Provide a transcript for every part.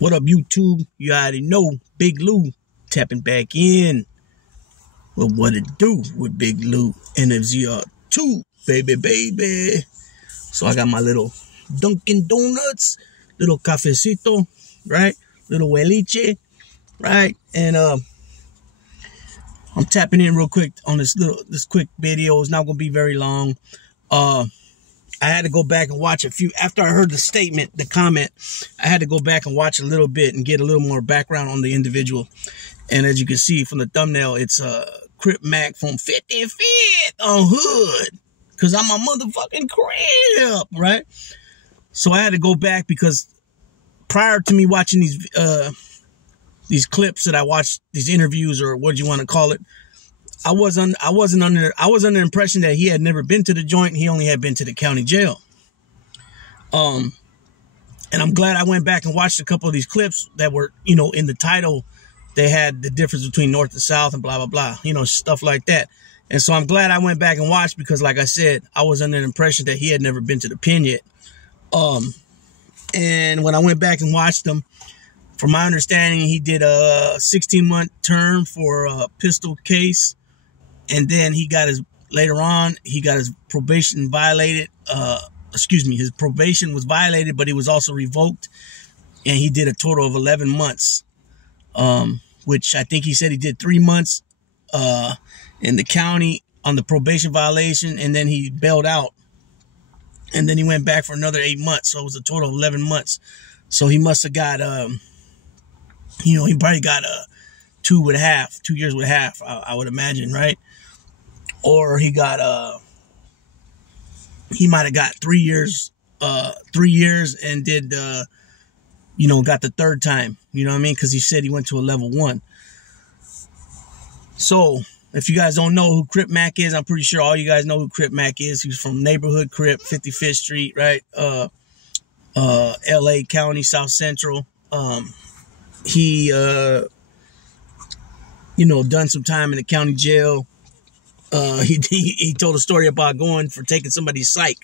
What up, YouTube? You already know Big Lou tapping back in. Well, what it do with Big Lou NFZR2, baby. So I got my little Dunkin' Donuts, little cafecito, right? Little hueliche, right? And I'm tapping in real quick on this quick video. It's not gonna be very long. I had to go back and watch a few after I heard the comment. I had to go back and watch a little bit and get a little more background on the individual. And as you can see from the thumbnail, it's cripmac from 55th on Hood, because I'm a motherfucking crip, right? So I had to go back because prior to me watching these clips that I watched, these interviews or what you want to call it, I was under the impression that he had never been to the joint. He only had been to the county jail. And I'm glad I went back and watched a couple of these clips that were, in the title. They had the difference between North and South and blah, blah, blah, stuff like that. And so I'm glad I went back and watched because, like I said, I was under the impression that he had never been to the pen yet. And when I went back and watched him, from my understanding, he did a 16-month term for a pistol case. And then later on, he got his probation violated. His probation was violated, but he was also revoked. And he did a total of 11 months, which I think he said he did 3 months in the county on the probation violation. And then he bailed out. And then he went back for another 8 months. So it was a total of 11 months. So he must have got, he probably got 2 years with half, I would imagine, right? Or he got, he might have got 3 years, 3 years and did, got the third time, you know what I mean? Because he said he went to a level 1. So if you guys don't know who cripmac is, I'm pretty sure all you guys know who cripmac is. He's from neighborhood Crip, 55th Street, right? LA County, South Central. He, done some time in the county jail. He told a story about taking somebody's psych,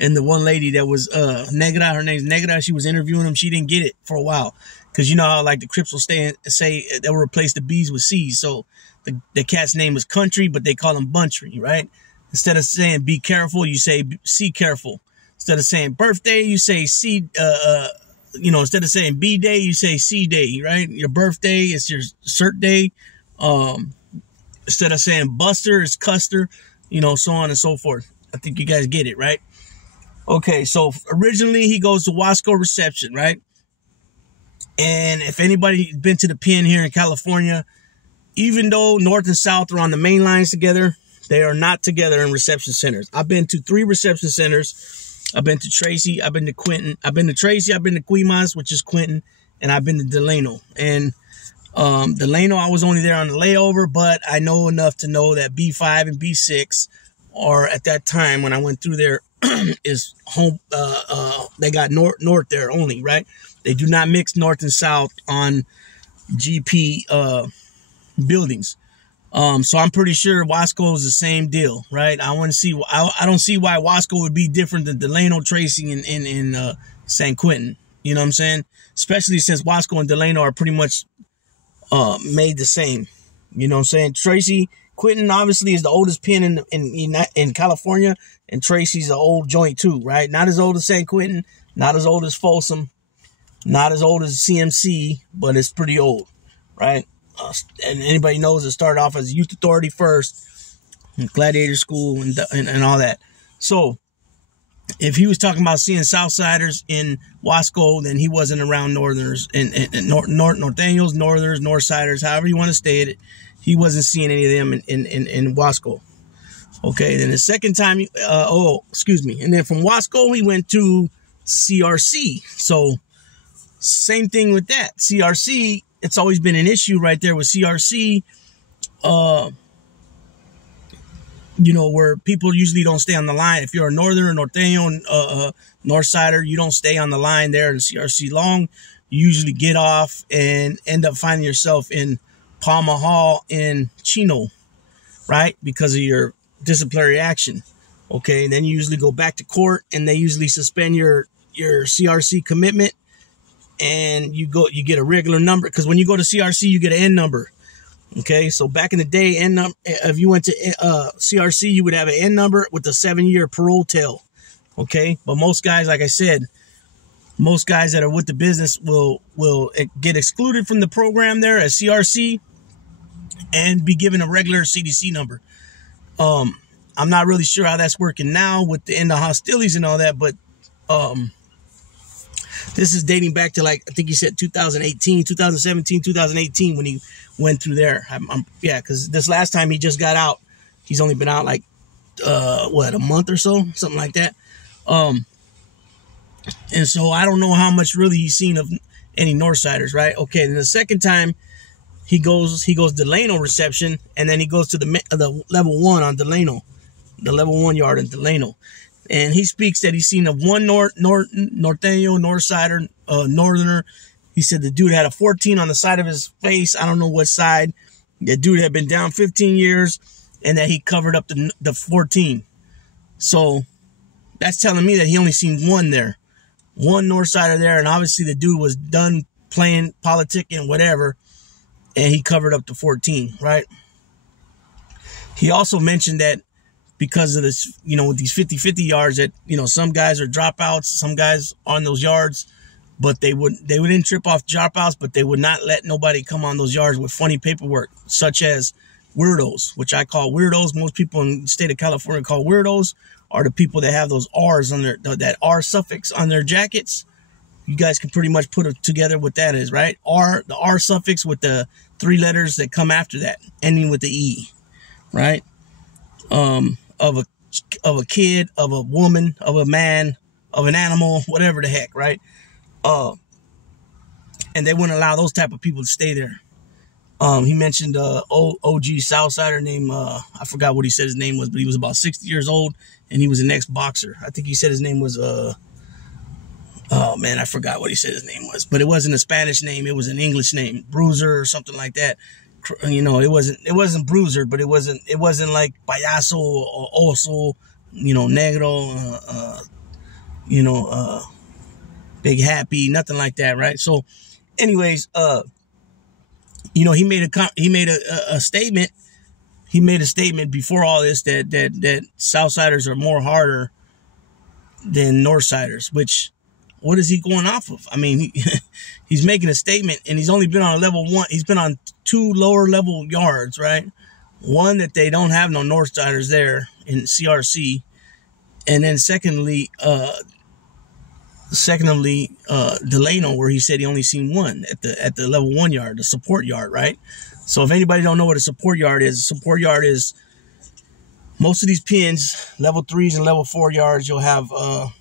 and the one lady that was Negra, her name's Negra, she was interviewing him. She didn't get it for a while because you know how like the Crips will say they'll replace the B's with C's. So the cat's name was Country, but they call him Buntry, right? Instead of saying be careful, you say see careful. Instead of saying birthday, you say C. Instead of saying B day, you say C day, right? Your birthday is your cert day. Instead of saying Buster, it's Custer, so on and so forth. I think you guys get it, right? Okay, so originally he goes to Wasco Reception, right? And if anybody been to the pen here in California, even though North and South are on the main lines together, they are not together in reception centers. I've been to 3 reception centers. I've been to Tracy, I've been to Quentin. I've been to Tracy, I've been to Quimas, which is Quentin, and I've been to Delano. And Delano, I was only there on the layover, but I know enough to know that B5 and B6 are at that time when I went through there is home. They got north there only, right? They do not mix North and South on GP buildings. So I'm pretty sure Wasco is the same deal, right? I want to see. I don't see why Wasco would be different than Delano, Tracy, and San Quentin. You know what I'm saying? Especially since Wasco and Delano are pretty much made the same. You know what I'm saying? Tracy, Quentin obviously is the oldest pen in California, and Tracy's an old joint too, right? Not as old as San Quentin, not as old as Folsom, not as old as CMC, but it's pretty old, right? And anybody knows it started off as Youth Authority first, Gladiator School, and all that. So if he was talking about seeing Southsiders in Wasco, then he wasn't around Northerners and Northaniels, Northerners, Northsiders, however you want to state it. He wasn't seeing any of them in Wasco. Okay, then the second time, and then from Wasco he went to CRC. So same thing with that. CRC, it's always been an issue right there with CRC. Where people usually don't stay on the line. If you're a Northerner, Northaniel, Northsider, you don't stay on the line there in CRC long. You usually get off and end up finding yourself in Palma Hall in Chino, right? Because of your disciplinary action. Okay, then you usually go back to court and they usually suspend your CRC commitment and you get a regular number, because when you go to CRC, you get an N number. Okay, so back in the day, if you went to CRC, you would have an N number with a 7-year parole tail. Okay, but most guys, like I said, most guys that are with the business will get excluded from the program there at CRC and be given a regular CDC number. I'm not really sure how that's working now with the end of hostilities and all that, but this is dating back to, like, I think he said 2018, 2017, 2018 when he went through there. Yeah, because this last time he just got out, he's only been out like, a month or so, something like that. And so I don't know how much really he's seen of any Northsiders, right? Okay, then the second time he goes Delano reception, and then he goes to the level 1 on Delano, the level 1 yard in Delano. And he speaks that he's seen of one Northsider, northerner. He said the dude had a 14 on the side of his face. I don't know what side. The dude had been down 15 years, and that he covered up the 14. So that's telling me that he only seen one there. One Northsider there, and obviously the dude was done playing, politicking, whatever, and he covered up the 14, right? He also mentioned that because of this, with these 50-50 yards, that, some guys are dropouts, some guys on those yards, but they wouldn't trip off dropouts, but they would not let nobody come on those yards with funny paperwork, such as weirdos, which I call weirdos. Most people in the state of California call weirdos, are the people that have those R's on that R suffix on their jackets. You guys can pretty much put it together what that is, right? The R suffix with the 3 letters that come after that, ending with the E, right? Of a kid, of a woman, of a man, of an animal, whatever the heck, right? And they wouldn't allow those type of people to stay there. He mentioned OG Southsider named, I forgot what he said his name was, but he was about 60 years old, and he was an ex-boxer. I think he said his name was, oh man, I forgot what he said his name was, but it wasn't a Spanish name, it was an English name, Bruiser or something like that. It wasn't Bruiser, but it wasn't like Payaso or Oso, Negro, Big Happy, nothing like that, right? So anyways, he made a statement. He made a statement before all this that Southsiders are more harder than Northsiders, which, what is he going off of? I mean, he's making a statement, and he's only been on a level 1. He's been on 2 lower level yards, right? One, that they don't have no Northsiders there in CRC. And then secondly, Delano, where he said he only seen one at the level 1 yard, the support yard, right? So if anybody don't know what a support yard is most of these pins, level 3s and level 4 yards, you'll have A,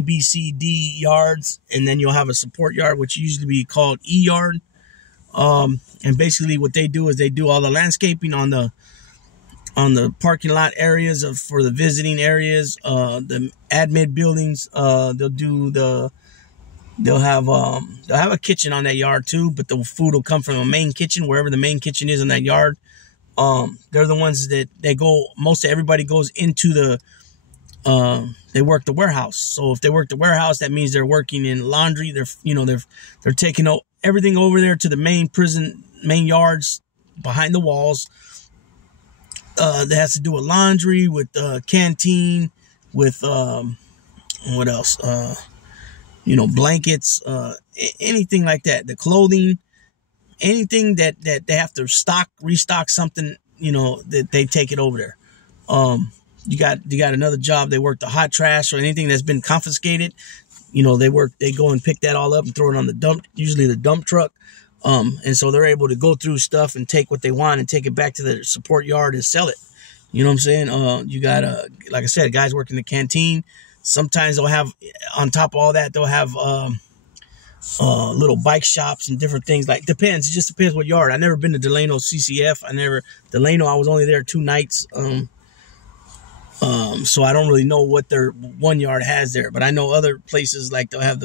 B, C, D yards, and then you'll have a support yard, which usually be called E yard. And basically what they do is they do all the landscaping on the parking lot areas for the visiting areas, the admin buildings. They'll have a kitchen on that yard too, but the food will come from a main kitchen, wherever the main kitchen is in that yard. They're the ones that most of everybody goes into they work the warehouse. So if they work the warehouse, that means they're working in laundry. They're taking everything over there to the main yards behind the walls. That has to do with laundry, with canteen, with what else? Blankets, anything like that. The clothing, anything that they have to restock something, that they take it over there. You got another job. They work the hot trash or anything that's been confiscated. They go and pick that all up and throw it on the dump, usually the dump truck. And so they're able to go through stuff and take what they want and take it back to the support yard and sell it. You know what I'm saying? You got, like I said, guys working the canteen. Sometimes they'll have, on top of all that, they'll have little bike shops and different things. Like, depends. It just depends what yard. I've never been to Delano CCF. Delano, I was only there 2 nights. So I don't really know what their 1 yard has there. But I know other places, like, they'll have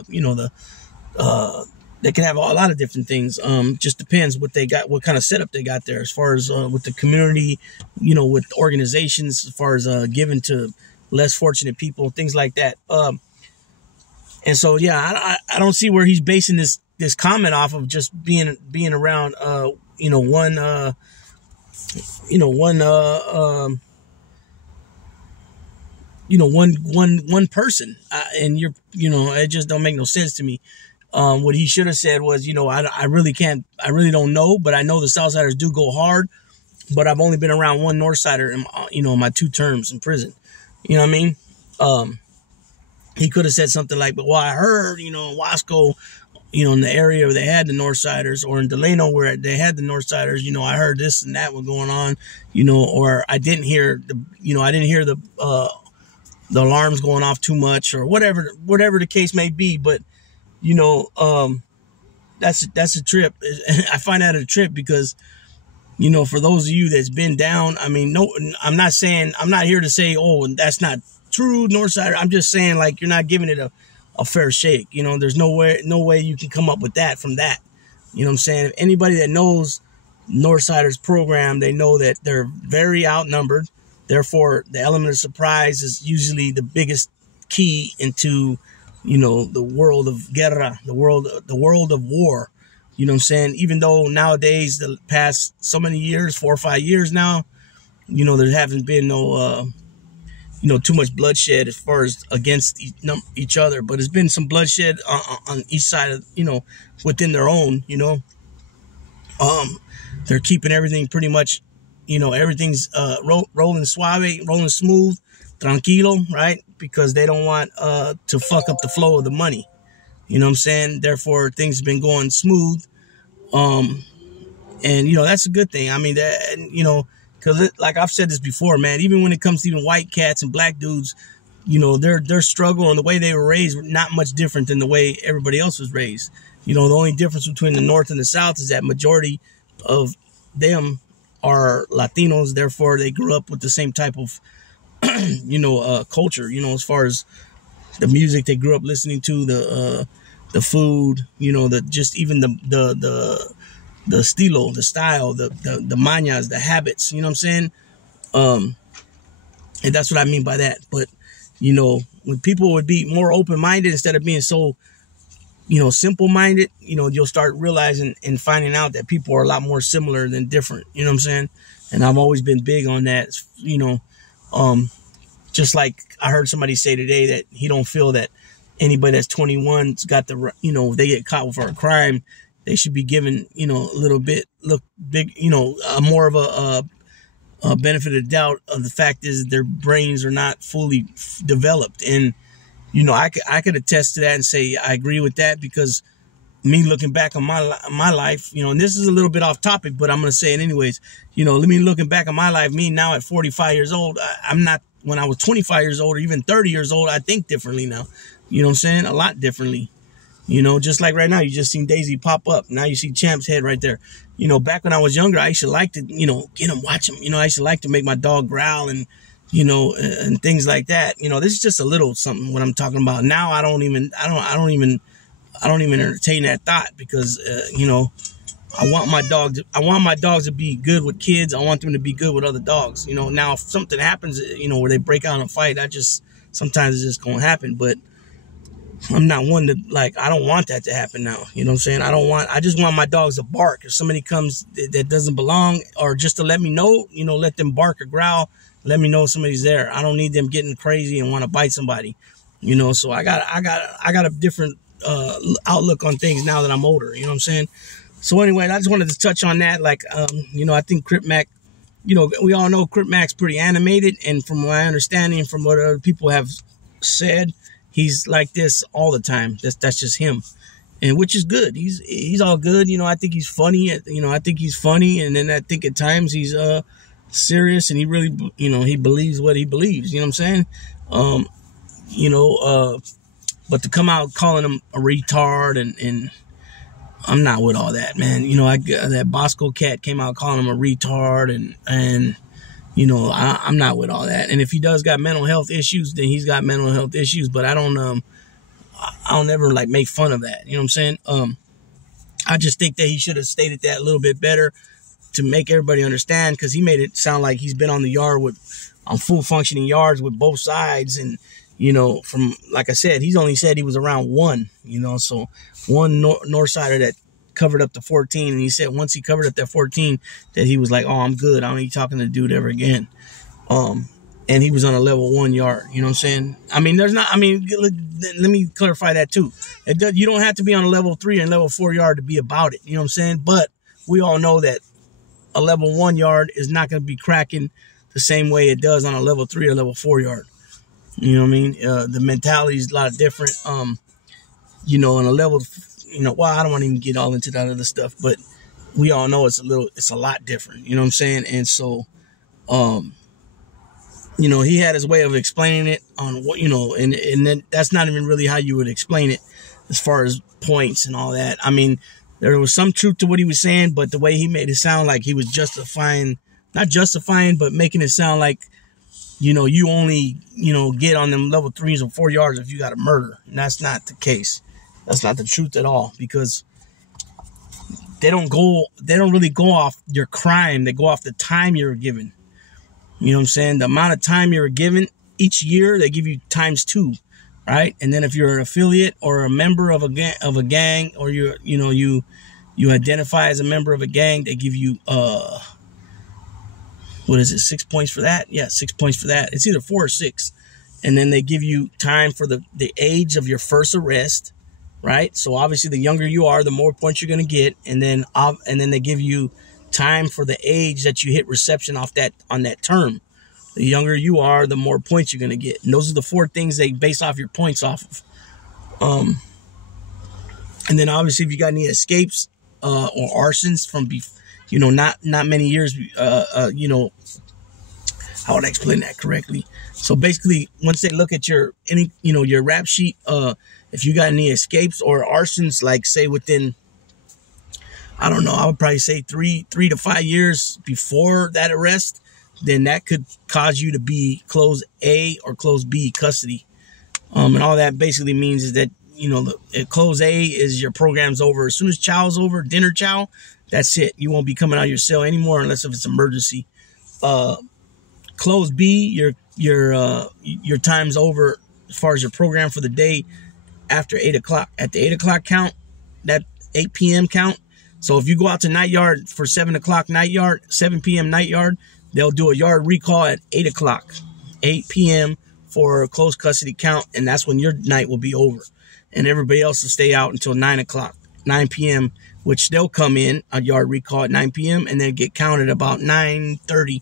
they can have a lot of different things. Just depends what they got, what kind of setup they got there, as far as with the community, with organizations, as far as giving to less fortunate people, things like that. And so, yeah, I don't see where he's basing this comment off of just being around, one person. And it just don't make no sense to me. What he should have said was, I really don't know, but I know the Southsiders do go hard, but I've only been around one Northsider in my 2 terms in prison. You know what I mean? He could have said something like, but I heard, in Wasco, in the area where they had the Northsiders, or in Delano where they had the Northsiders, I heard this and that was going on, or I didn't hear the alarms going off too much, or whatever the case may be. But, that's a trip. I find that a trip because, for those of you that's been down, I mean, no, I'm not here to say, oh, that's not true, Northsider. I'm just saying, like, you're not giving it a fair shake. There's no way you can come up with that from that. You know what I'm saying? If anybody that knows Northsider's program, they know that they're very outnumbered. Therefore, the element of surprise is usually the biggest key into, the world of guerra, the world of war. You know what I'm saying? Even though nowadays, the past so many years, 4 or 5 years now, there haven't been no, too much bloodshed as far as against each other, but it's been some bloodshed on each side of, within their own, they're keeping everything pretty much, everything's rolling suave, rolling smooth, tranquilo, right? Because they don't want to fuck up the flow of the money. You know what I'm saying? Therefore, things have been going smooth. And, that's a good thing. I mean, that, because like I've said this before, man, even when it comes to even white cats and black dudes, their struggle and the way they were raised were not much different than the way everybody else was raised. The only difference between the North and the South is that majority of them are Latinos. Therefore, they grew up with the same type of, culture, as far as the music they grew up listening to, the food, just even the estilo, the style, the mañas, the habits, you know what I'm saying? And that's what I mean by that. But, when people would be more open-minded instead of being so, simple-minded, you'll start realizing and finding out that people are a lot more similar than different, you know what I'm saying? And I've always been big on that, just like I heard somebody say today that he don't feel that anybody that's 21's got the, they get caught for a crime, they should be given, a little bit, more of a benefit of doubt of the fact is their brains are not fully developed. And, I could attest to that and say I agree with that because me looking back on my life, and this is a little bit off topic, but I'm going to say it anyways, me looking back on my life, me now at 45 years old, I'm not, when I was 25 years old or even 30 years old, I think differently now. You know what I'm saying? A lot differently. Just like right now, you just seen Daisy pop up. Now you see Champ's head right there. Back when I was younger, I used to like to, get him, watch him. I used to like to make my dog growl and, and things like that. This is just a little something what I'm talking about. Now I don't even entertain that thought because, I want my dogs to be good with kids. I want them to be good with other dogs. Now if something happens, where they break out and fight, sometimes it's just going to happen, but I'm not one to, I don't want that to happen now. You know what I'm saying? I just want my dogs to bark. If somebody comes that doesn't belong, or just to let me know, let them bark or growl, let me know somebody's there. I don't need them getting crazy and want to bite somebody, so I got a different, outlook on things now that I'm older. You know what I'm saying? So anyway, I just wanted to touch on that. I think cripmac, we all know cripmac's pretty animated. And from my understanding, from what other people have said, he's like this all the time. That's just him, and which is good. He's all good. I think he's funny. I think he's funny, and then I think at times he's serious, and he really, he believes what he believes. You know what I'm saying? But to come out calling him a retard, and I'm not with all that, man. That Bosco cat came out calling him a retard, and. I'm not with all that. And if he does got mental health issues, then he's got mental health issues. But I don't ever make fun of that. You know what I'm saying? I just think that he should have stated that a little bit better to make everybody understand, because he made it sound like he's been on the yard on full functioning yards with both sides, and you know, from, like I said, he's only said he was around 1, you know, so one Northsider that covered up to 14, and he said once he covered up that 14 that he was like, oh, I'm good, I don't need talking to the dude ever again. And he was on a level 1 yard, you know what I'm saying? I mean, there's not, I mean, let me clarify that too. You don't have to be on a level 3 and level 4 yard to be about it, you know what I'm saying? But we all know that a level 1 yard is not going to be cracking the same way it does on a level 3 or level 4 yard. You know what I mean? The mentality is a lot different. You know, on a level, you know, well, I don't want to even get all into that other stuff, but we all know it's a lot different. You know what I'm saying? And so, you know, he had his way of explaining it on what, you know, and then that's not even really how you would explain it as far as points and all that. I mean, there was some truth to what he was saying, but the way he made it sound like he was not justifying, but making it sound like, you know, you only, you know, get on them level 3s or 4 yards if you got a murder. And that's not the case. That's not the truth at all, because they don't really go off your crime. They go off the time you're given. You know what I'm saying? The amount of time you're given each year, they give you ×2, right? And then if you're an affiliate or a member of a gang, or you identify as a member of a gang, they give you what is it, 6 points for that? Yeah, 6 points for that. It's either 4 or 6. And then they give you time for the age of your first arrest, right? So obviously the younger you are, the more points you're going to get. And then they give you time for the age that you hit reception on that term. The younger you are, the more points you're going to get. And those are the 4 things they base off your points off of. And then obviously if you got any escapes or arsons from you know, not many years, you know, how would I explain that correctly? So basically, once they look at your rap sheet, if you got any escapes or arsons, like say within, I don't know, I would probably say 3 to 5 years before that arrest, then that could cause you to be close A or close B custody. And all that basically means is that, you know, close A is your program's over. As soon as chow's over, dinner chow, that's it. You won't be coming out of your cell anymore unless if it's emergency. Close B, your time's over as far as your program for the day after 8 o'clock. At the 8 o'clock count, that 8 p.m. count. So if you go out to night yard for 7 o'clock night yard, 7 p.m. night yard, they'll do a yard recall at 8 o'clock, 8 p.m. for a close custody count, and that's when your night will be over. And everybody else will stay out until 9 o'clock, 9 p.m., which they'll come in, a yard recall at 9 p.m., and then get counted about 9:30,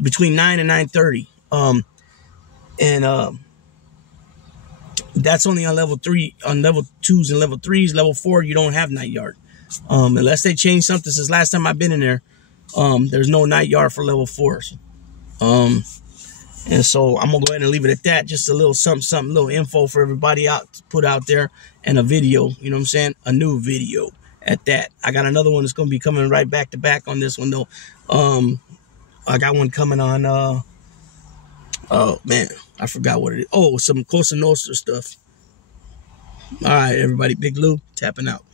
between 9 and 9:30. That's only on level 3, on level 2s and level 3s. Level 4, you don't have night yard. Unless they change something since last time I've been in there, there's no night yard for level 4s. And so I'm going to go ahead and leave it at that. Just a little something, little info for everybody out to put out there, and a video, you know what I'm saying? A new video at that. I got another one that's going to be coming right back to back on this one, though. I got one coming on, oh, man, I forgot what it is. Oh, some Cosa Nostra stuff. All right, everybody, Big Lou, tapping out.